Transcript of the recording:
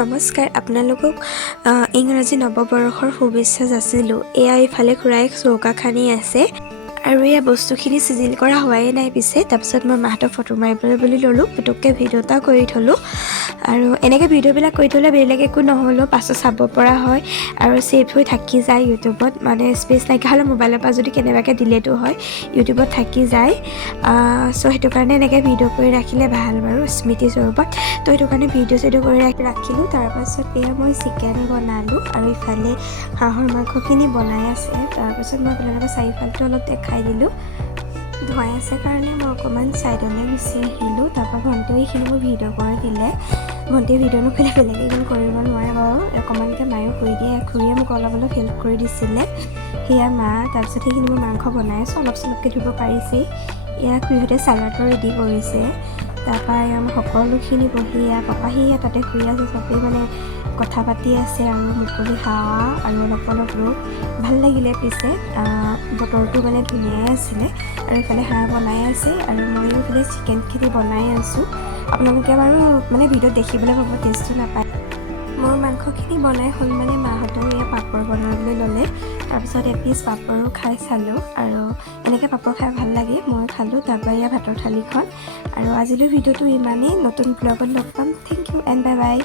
নমস্কাৰ, আপোনালোকক ইংৰাজী নৱবৰ্ষৰ শুভেচ্ছা যাচিলোঁ। এয়া ইফালে খুৰাই চৌকা খানি আছে আৰু এয়া বস্তুখিনি চিজিল কৰা হোৱাই নাই পিছে। তাৰপিছত মই মাহঁতক ফটো মাৰিবলৈ বুলি ল'লোঁ, পুটুককৈ ভিডিঅ' এটা কৰি থ'লোঁ। আৰু এনেকৈ ভিডিঅ'বিলাক কৰি থ'লে বেলেগ একো নহ'লেও পাছত চাব পৰা হয় আৰু ছেভ হৈ থাকি যায় ইউটিউবত। মানে স্পেচ নাইকিয়া হ'লে মোবাইলৰ পৰা যদি কেনেবাকৈ ডিলেটো হয় ইউটিউবত থাকি যায়। চ' সেইটো কাৰণে এনেকৈ ভিডিঅ' কৰি ৰাখিলে ভাল বাৰু স্মৃতিস্বৰূপত। তো সেইটো কাৰণে ভিডিঅ' চিডিঅ' কৰি ৰাখিলোঁ। তাৰপাছত এয়া মই চিকেন বনালোঁ আৰু ইফালে হাঁহৰ মাংসখিনি বনাই আছে। তাৰপাছত মই আপোনালোকৰ চাৰিওফালটো অলপ দেখাই দিলোঁ। ধুৱাই আছে কাৰণে মই অকণমান ছাইডলৈ গুচি আহিলোঁ। তাৰপৰা ভণ্টিও এইখিনি মোৰ ভিডিঅ' কৰি দিলে। ভণ্টিয়ে ভিডিঅ' নকৰিলে বেলেগে ইমান কৰিব নোৱাৰে বাৰু। অকণমানকৈ মায়েও কৰি দিয়ে, খুৰীয়ে মোক অলপ অলপ হেল্প কৰি দিছিলে। সেয়া মা। তাৰপিছত সেইখিনি মই মাংস বনাই আছোঁ, অলপ চলপকৈ ধুব পাৰিছেই। এয়া খুৰীহঁতে চালাডটো ৰেডি কৰিছে। তাৰপৰা এয়া মই সকলোখিনি বহি পাপাহি তাতে শুই আছে, চবেই মানে কথা পাতি আছে আৰু মুকলি হাৱা আৰু অলপ অলপ ৰ'দ ভাল লাগিলে। পিছে বতৰটো মানে ধুনীয়াই আছিলে আৰু ইফালে হাঁহ বনাই আছে আৰু ময়ো ইফালে চিকেনখিনি বনাই আছোঁ। আপোনালোকে বাৰু মানে ভিডিঅ'ত দেখিবলৈ পাব, টেষ্টটো নাপায়। মোৰ মাংসখিনি বনাই হ'ল মানে মাহঁতেও এয়া পাপৰ বনাবলৈ ল'লে। তাৰপিছত এপিচ পাপৰো খাই চালোঁ আৰু এনেকৈ পাপৰ খাই ভাল লাগে, মই খালোঁ। তাৰপৰা এয়া ভাতৰ থালিখন। আৰু আজিলৈ ভিডিঅ'টো ইমানেই। নতুন ব্লগত লগ পাম। Thank you and bye by.